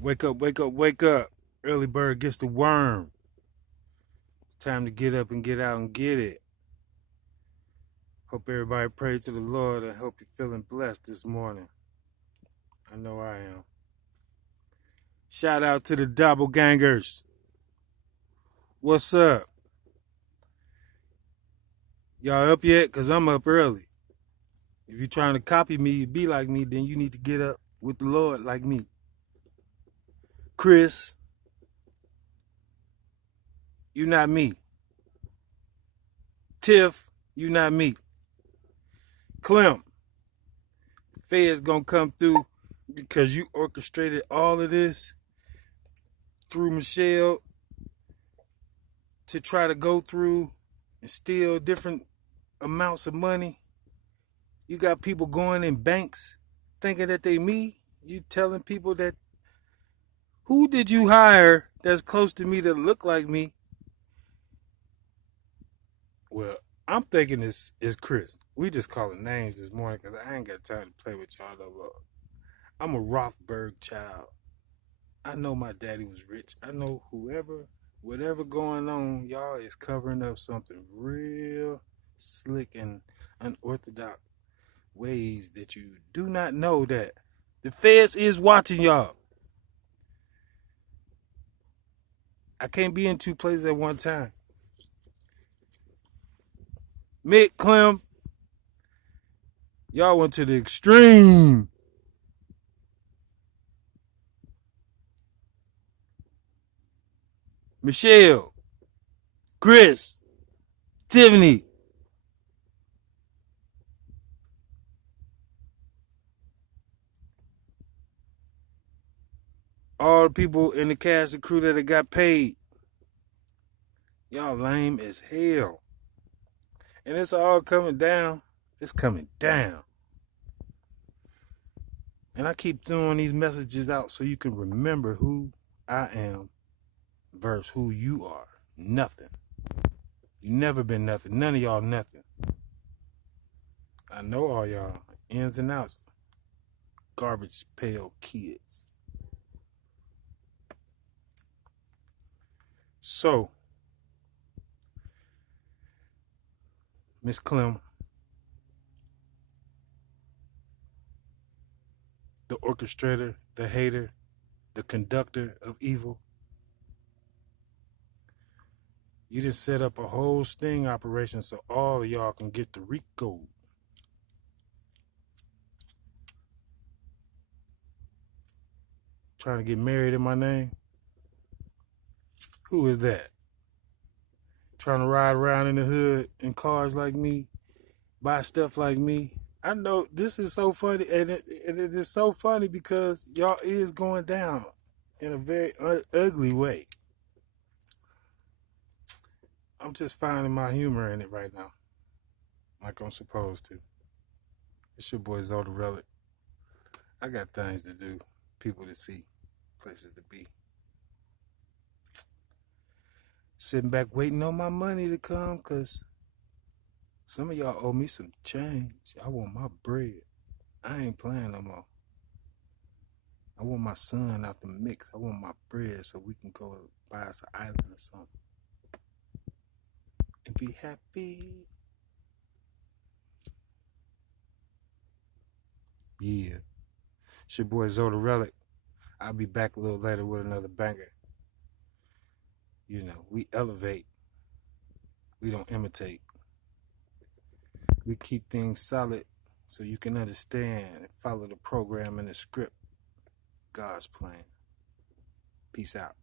Wake up, wake up, wake up. Early bird gets the worm. It's time to get up and get out and get it. Hope everybody pray to the Lord and hope you're feeling blessed this morning. I know I am. Shout out to the doppelgangers. What's up? Y'all up yet? Because I'm up early. If you're trying to copy me, be like me, then you need to get up with the Lord like me. Chris, you not me. Tiff, you not me. Clem, Fed's gonna come through because you orchestrated all of this through Michelle to try to go through and steal different amounts of money. You got people going in banks thinking that they me. You telling people that who did you hire that's close to me that look like me? Well, I'm thinking it's Chris. We just calling names this morning because I ain't got time to play with y'all no more. I'm a Rothberg child. I know my daddy was rich. I know whatever going on, y'all is covering up something real slick and unorthodox ways that you do not know that the feds is watching y'all. I can't be in two places at one time. Mick, Clem, y'all went to the extreme. Michelle, Chris, Tiffany. All the people in the cast and crew that have got paid. Y'all lame as hell. And it's all coming down. It's coming down. And I keep throwing these messages out so you can remember who I am versus who you are. Nothing. You never been nothing. None of y'all nothing. I know all y'all. Ins and outs. Garbage pail kids. So, Miss Clem, the orchestrator, the hater, the conductor of evil, you just set up a whole sting operation so all of y'all can get the RICO. Trying to get married in my name? Who is that? Trying to ride around in the hood in cars like me, buy stuff like me? I know this is so funny, and it is so funny because y'all is going down in a very ugly way. I'm just finding my humor in it right now, like I'm supposed to. It's your boy Zoda Relic. I got things to do, people to see, places to be. Sitting back waiting on my money to come because some of y'all owe me some change. I want my bread. I ain't playing no more. I want my son out the mix. I want my bread so we can go buy us an island or something. And be happy. Yeah. It's your boy Zoda Relic. I'll be back a little later with another banger. You know, we elevate. We don't imitate. We keep things solid so you can understand and follow the program and the script. God's plan. Peace out.